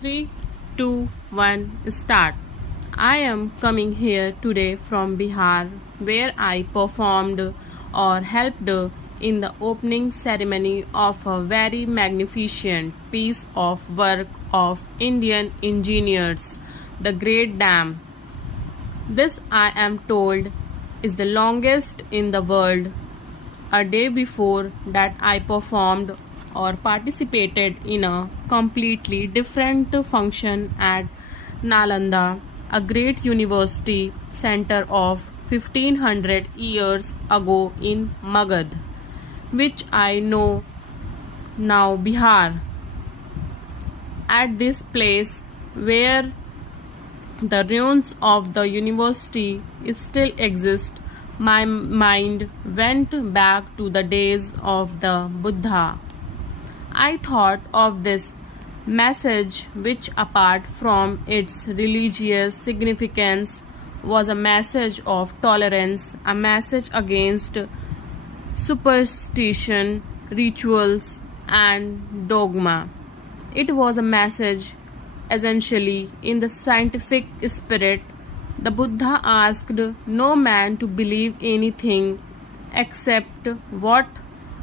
3, 2, 1, start. I am coming here today from Bihar, where I performed or helped in the opening ceremony of a very magnificent piece of work of Indian engineers, the Great Dam. This, I am told, is the longest in the world. A day before that, I performed or participated in a completely different function at Nalanda, a great university center of 1500 years ago in Magad, which I know now Bihar. At this place where the ruins of the university still exist, my mind went back to the days of the Buddha. I thought of this message, which, apart from its religious significance, was a message of tolerance, a message against superstition, rituals, and dogma. It was a message essentially in the scientific spirit. The Buddha asked no man to believe anything except what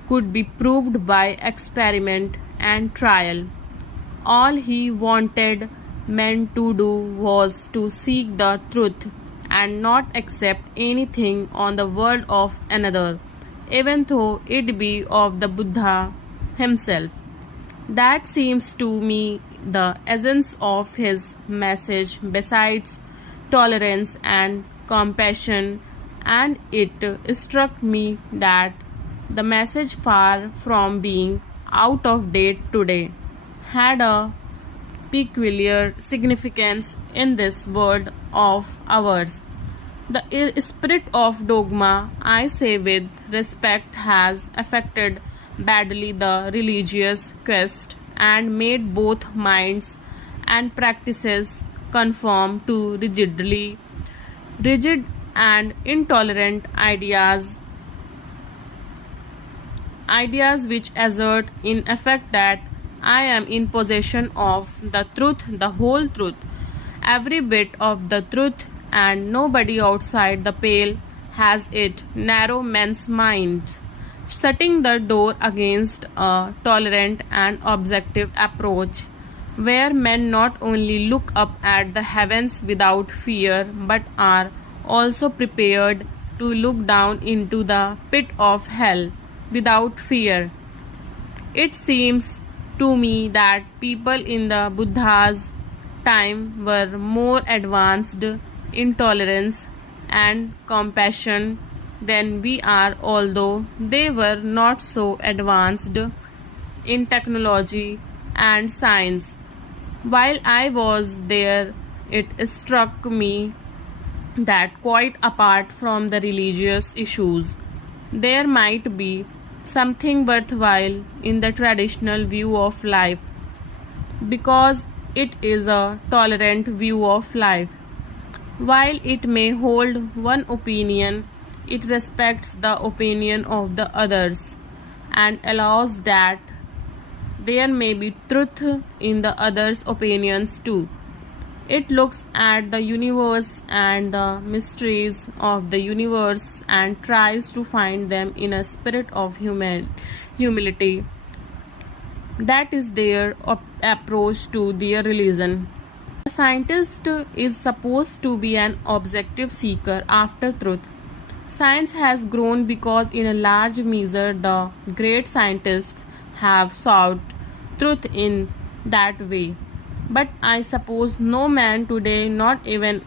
could be proved by experiment and trial. All he wanted men to do was to seek the truth and not accept anything on the word of another, even though it be of the Buddha himself. That seems to me the essence of his message, besides tolerance and compassion, and it struck me that the message, far from being out of date today, had a peculiar significance in this world of ours. The spirit of dogma, I say with respect, has affected badly the religious quest and made both minds and practices conform to rigid and intolerant ideas which assert in effect that I am in possession of the truth, the whole truth, every bit of the truth, and nobody outside the pale has it. Narrow men's minds, shutting the door against a tolerant and objective approach, where men not only look up at the heavens without fear, but are also prepared to look down into the pit of hell without fear. It seems to me that people in the Buddha's time were more advanced in tolerance and compassion than we are, although they were not so advanced in technology and science. While I was there, it struck me that, quite apart from the religious issues, there might be something worthwhile in the traditional view of life, because it is a tolerant view of life. While it may hold one opinion, it respects the opinion of the others and allows that there may be truth in the others' opinions too. It looks at the universe and the mysteries of the universe and tries to find them in a spirit of humility. That is their approach to their religion. The scientist is supposed to be an objective seeker after truth. Science has grown because, in a large measure, the great scientists have sought truth in that way. But I suppose no man today, not even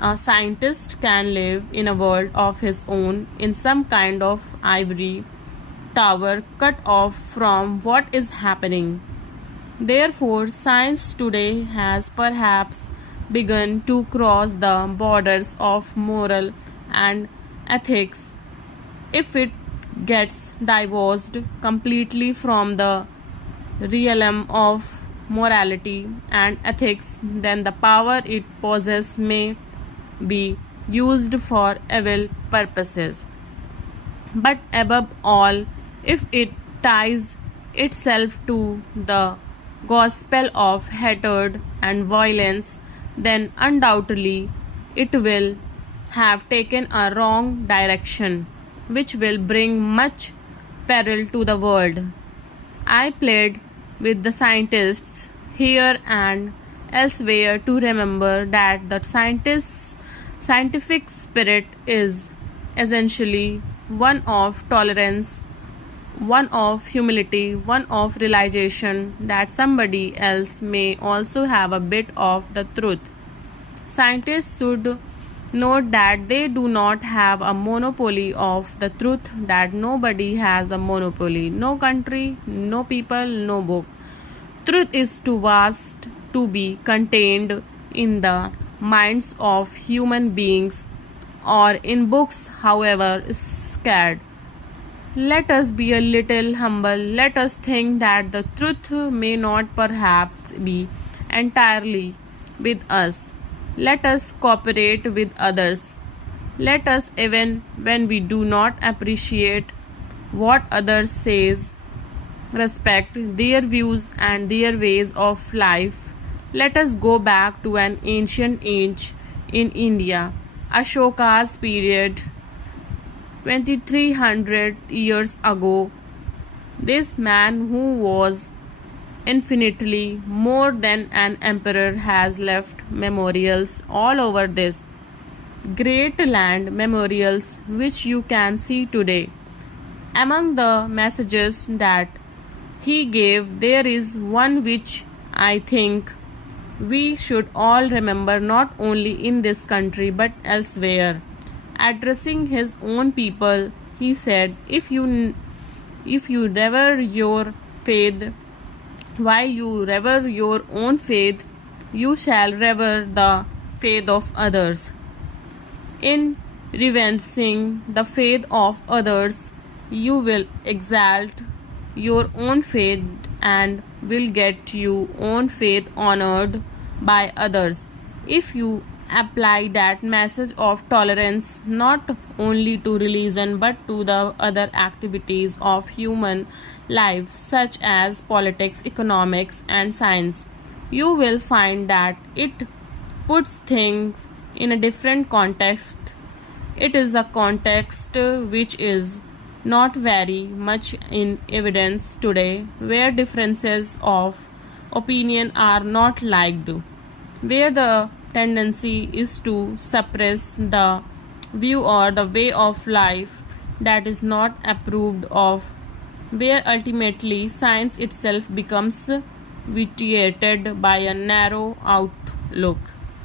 a scientist, can live in a world of his own, in some kind of ivory tower cut off from what is happening. Therefore, science today has perhaps begun to cross the borders of moral and ethics. If it gets divorced completely from the realm of morality and ethics, then the power it possesses may be used for evil purposes. But above all, if it ties itself to the gospel of hatred and violence, then undoubtedly it will have taken a wrong direction, which will bring much peril to the world. I plead with the scientists here and elsewhere to remember that the scientific spirit is essentially one of tolerance, one of humility, one of realization that somebody else may also have a bit of the truth. Scientists should note that they do not have a monopoly of the truth, that nobody has a monopoly. No country, no people, no book. Truth is too vast to be contained in the minds of human beings or in books, however scared. Let us be a little humble. Let us think that the truth may not perhaps be entirely with us. Let us cooperate with others. Let us, even when we do not appreciate what others say, respect their views and their ways of life. Let us go back to an ancient age in India, Ashoka's period, 2300 years ago. This man, who was infinitely more than an emperor, has left memorials all over this great land, memorials which you can see today. Among the messages that he gave, there is one which I think we should all remember, not only in this country but elsewhere. Addressing his own people, he said, if you rever your faith, while you rever your own faith, you shall rever the faith of others. In reverencing the faith of others, you will exalt your own faith and will get your own faith honored by others. If you apply that message of tolerance not only to religion but to the other activities of human life, such as politics, economics, and science, you will find that it puts things in a different context. It is a context which is not very much in evidence today, where differences of opinion are not liked, where the tendency is to suppress the view or the way of life that is not approved of, where ultimately science itself becomes vitiated by a narrow outlook.